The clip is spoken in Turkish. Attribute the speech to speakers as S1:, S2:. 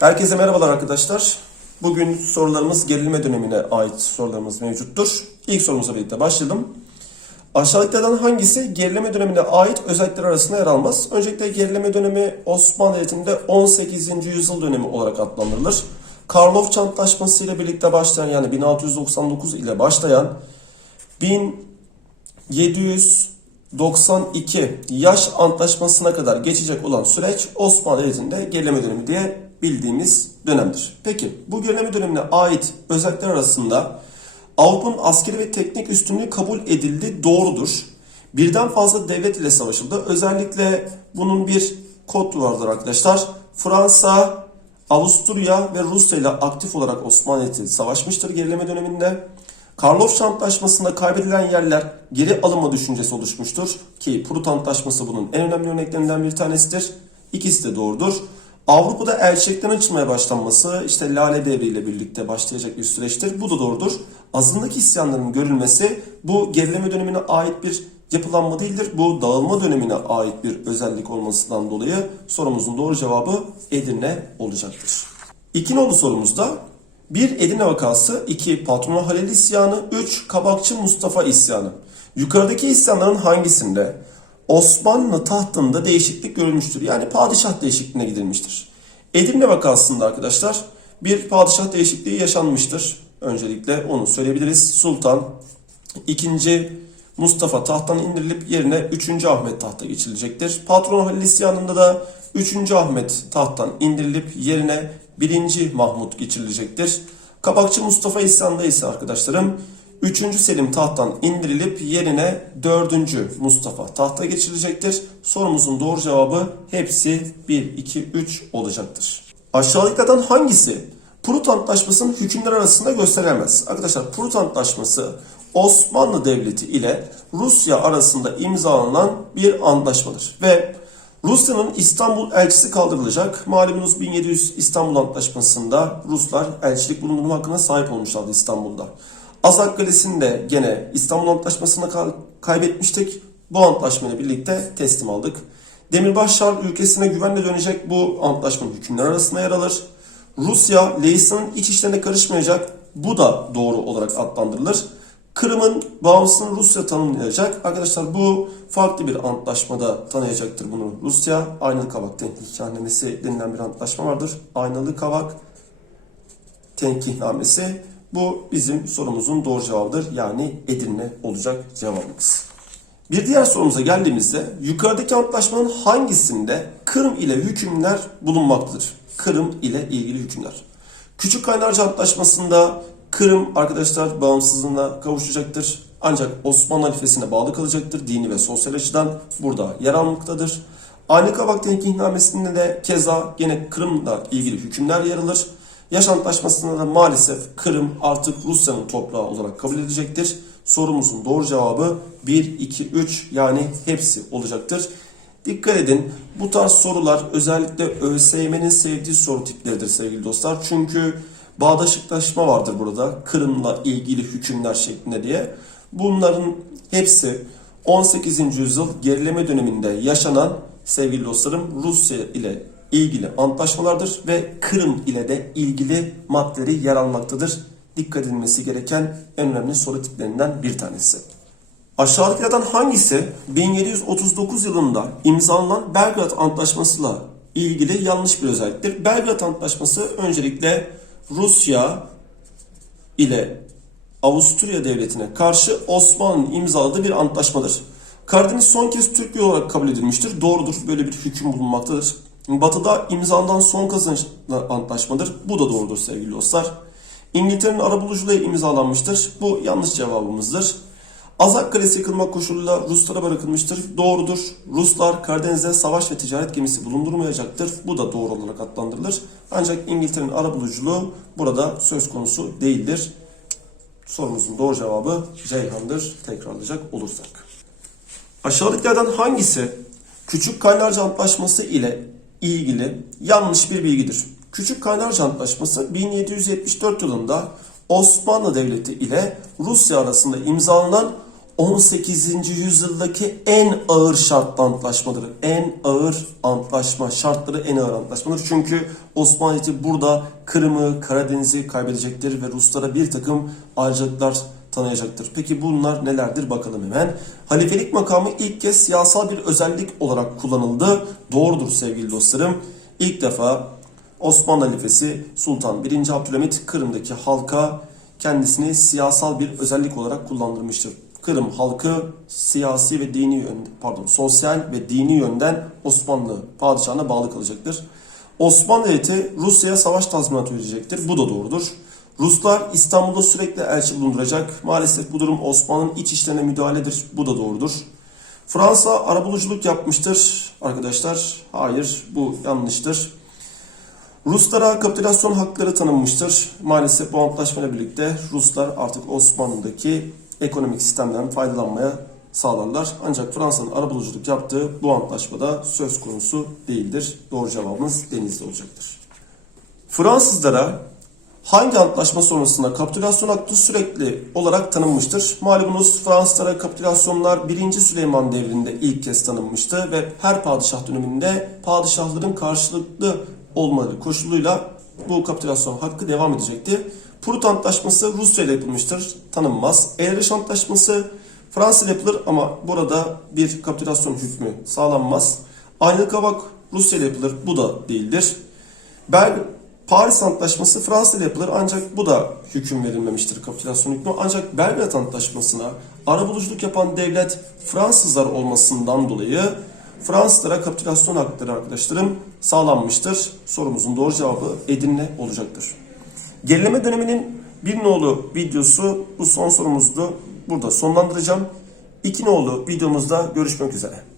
S1: Herkese merhabalar arkadaşlar. Bugün sorularımız gerilme dönemine ait sorularımız mevcuttur. İlk sorumuza birlikte başlayalım. Aşağıdakilerden hangisi gerileme dönemine ait özellikler arasında yer almaz? Öncelikle gerileme dönemi Osmanlı Devleti'nde 18. yüzyıl dönemi olarak adlandırılır. Karlofça Antlaşması ile birlikte başlayan yani 1699 ile başlayan 1792 yaş antlaşmasına kadar geçecek olan süreç Osmanlı Devleti'nde gerileme dönemi diye bildiğimiz dönemdir. Peki bu gerileme dönemine ait özellikler arasında Avrupa'nın askeri ve teknik üstünlüğü kabul edildi doğrudur. Birden fazla devlet ile savaşıldı. Özellikle bunun bir kod vardır arkadaşlar. Fransa, Avusturya ve Rusya ile aktif olarak Osmanlı savaşmıştır gerileme döneminde. Karlofça Antlaşması'nda kaybedilen yerler geri alınma düşüncesi oluşmuştur. Ki Prut Antlaşması bunun en önemli örneklerinden bir tanesidir. İkisi de doğrudur. Avrupa'da elçilikten açılmaya başlanması işte Lale Devri ile birlikte başlayacak bir süreçtir. Bu da doğrudur. Azınlık isyanlarının görülmesi bu gerileme dönemine ait bir yapılanma değildir. Bu dağılma dönemine ait bir özellik olmasından dolayı sorumuzun doğru cevabı Edirne olacaktır. İki nolu sorumuzda 1 Edirne vakası, 2 Patron Halil isyanı, 3 Kabakçı Mustafa isyanı. Yukarıdaki isyanların hangisinde Osmanlı tahtında değişiklik görülmüştür? Yani padişah değişikliğine gidilmiştir. Edirne vakasında arkadaşlar bir padişah değişikliği yaşanmıştır. Öncelikle onu söyleyebiliriz. Sultan 2. Mustafa tahttan indirilip yerine 3. Ahmet tahta geçilecektir. Patron Halil isyanında da 3. Ahmet tahttan indirilip yerine 1. Mahmut geçirilecektir. Kabakçı Mustafa isyanında ise arkadaşlarım 3. Selim tahttan indirilip yerine 4. Mustafa tahta geçirilecektir. Sorumuzun doğru cevabı hepsi 1, 2, 3 olacaktır. Aşağıdakilerden hangisi Prut Antlaşması'nın hükümler arasında gösterilemez? Arkadaşlar Prut Antlaşması Osmanlı Devleti ile Rusya arasında imzalanan bir antlaşmadır. Ve Rusya'nın İstanbul elçisi kaldırılacak. Malumunuz 1700 İstanbul Antlaşması'nda Ruslar elçilik bulundurma hakkına sahip olmuşlardı İstanbul'da. Azak Kalesi'ni de gene İstanbul Antlaşması'nda kay- kaybetmiştik. Bu antlaşmayla birlikte teslim aldık. Demirbaş Şarl ülkesine güvenle dönecek bu antlaşmanın hükümler arasında yer alır. Rusya, Lehistan'ın iç işlerine karışmayacak. Bu da doğru olarak adlandırılır. Kırım'ın bağımsızlığını Rusya tanımlayacak. Arkadaşlar bu farklı bir antlaşmada tanıyacaktır bunu Rusya. Aynalı Kavak Tenkihnamesi denilen bir antlaşma vardır. Aynalı Kavak Tenkihnamesi. Bu bizim sorumuzun doğru cevabıdır. Yani Edirne olacak cevabımız. Bir diğer sorumuza geldiğimizde yukarıdaki antlaşmanın hangisinde Kırım ile hükümler bulunmaktadır? Kırım ile ilgili hükümler. Küçük Kaynarca Antlaşması'nda Kırım arkadaşlar bağımsızlığına kavuşacaktır. Ancak Osmanlı halifesine bağlı kalacaktır. Dini ve sosyal açıdan burada yer almaktadır. Aynı Kabak Tenkihnamesi'nde de keza gene Kırım'la ilgili hükümler yer alır. Yaş Antlaşması'nda da maalesef Kırım artık Rusya'nın toprağı olarak kabul edilecektir. Sorumuzun doğru cevabı 1, 2, 3 yani hepsi olacaktır. Dikkat edin bu tarz sorular özellikle ÖSYM'nin sevdiği soru tipleridir sevgili dostlar. Çünkü bağdaşıklaşma vardır burada. Kırım'la ilgili hükümler şeklinde diye. Bunların hepsi 18. yüzyıl gerileme döneminde yaşanan sevgili dostlarım Rusya ile ilgili antlaşmalardır ve Kırım ile de ilgili maddeleri yer almaktadır. Dikkat edilmesi gereken en önemli soru tiplerinden bir tanesi. Aşağıdakilerden hangisi 1739 yılında imzalanan Belgrad Antlaşması'yla ilgili yanlış bir özelliktir? Belgrad Antlaşması öncelikle Rusya ile Avusturya Devleti'ne karşı Osmanlı'nın imzaladığı bir antlaşmadır. Karadeniz son kez Türkiye olarak kabul edilmiştir. Doğrudur böyle bir hüküm bulunmaktadır. Batı'da imzalanan son kazançlı antlaşmadır. Bu da doğrudur sevgili dostlar. İngiltere'nin arabuluculuğu imzalanmıştır. Bu yanlış cevabımızdır. Azak Kalesi yıkılmak koşuluyla Ruslara bırakılmıştır. Doğrudur. Ruslar Karadeniz'de savaş ve ticaret gemisi bulundurmayacaktır. Bu da doğru olarak adlandırılır. Ancak İngiltere'nin arabuluculuğu burada söz konusu değildir. Sorumuzun doğru cevabı Ceyhan'dır. Tekrarlayacak olursak. Aşağıdakilerden hangisi Küçük Kaynarca Antlaşması ile ilgili yanlış bir bilgidir? Küçük Kaynarca Antlaşması 1774 yılında Osmanlı Devleti ile Rusya arasında imzalanan 18. yüzyıldaki en ağır şartlı antlaşmadır. En ağır antlaşma, şartları en ağır antlaşmadır. Çünkü Osmanlı burada Kırım'ı, Karadeniz'i kaybedecektir ve Ruslara bir takım ayrıcalıklar tanıyacaktır. Peki bunlar nelerdir bakalım hemen. Halifelik makamı ilk kez siyasal bir özellik olarak kullanıldı. Doğrudur sevgili dostlarım. İlk defa Osmanlı halifesi Sultan 1. Abdülhamit Kırım'daki halka kendisini siyasal bir özellik olarak kullandırmıştır. Kırım halkı siyasi ve dini yönden, pardon sosyal ve dini yönden Osmanlı padişahına bağlı kalacaktır. Osmanlı Devleti Rusya'ya savaş tazminatı ödeyecektir. Bu da doğrudur. Ruslar İstanbul'da sürekli elçi bulunduracak. Maalesef bu durum Osmanlı'nın iç işlerine müdahaledir. Bu da doğrudur. Fransa arabuluculuk yapmıştır arkadaşlar. Hayır bu yanlıştır. Ruslara kapitülasyon hakları tanınmıştır. Maalesef bu antlaşmayla birlikte Ruslar artık Osmanlı'daki ekonomik sistemden faydalanmaya sağlarlar. Ancak Fransa'nın arabuluculuk yaptığı bu antlaşmada söz konusu değildir. Doğru cevabımız denizli olacaktır. Fransızlara hangi antlaşma sonrasında kapitülasyon hakkı sürekli olarak tanınmıştır? Malumunuz Fransızlara kapitülasyonlar 1. Süleyman devrinde ilk kez tanınmıştı ve her padişah döneminde padişahların karşılıklı olmaları koşuluyla bu kapitülasyon hakkı devam edecekti. Prut Antlaşması Rusya ile yapılmıştır, tanınmaz. Eğriş Antlaşması Fransa ile yapılır ama burada bir kapitülasyon hükmü sağlanmaz. Aynı Kavak Rusya ile yapılır, bu da değildir. Bel Paris Antlaşması Fransa ile yapılır ancak bu da hüküm verilmemiştir kapitülasyon hükmü. Ancak Belgrad Antlaşması'na arabuluculuk yapan devlet Fransızlar olmasından dolayı Fransızlara kapitülasyon hakları arkadaşlarım sağlanmıştır. Sorumuzun doğru cevabı Edirne olacaktır. Gerileme döneminin bir nolu videosu bu son sorumuzdu. Burada sonlandıracağım. İki nolu videomuzda görüşmek üzere.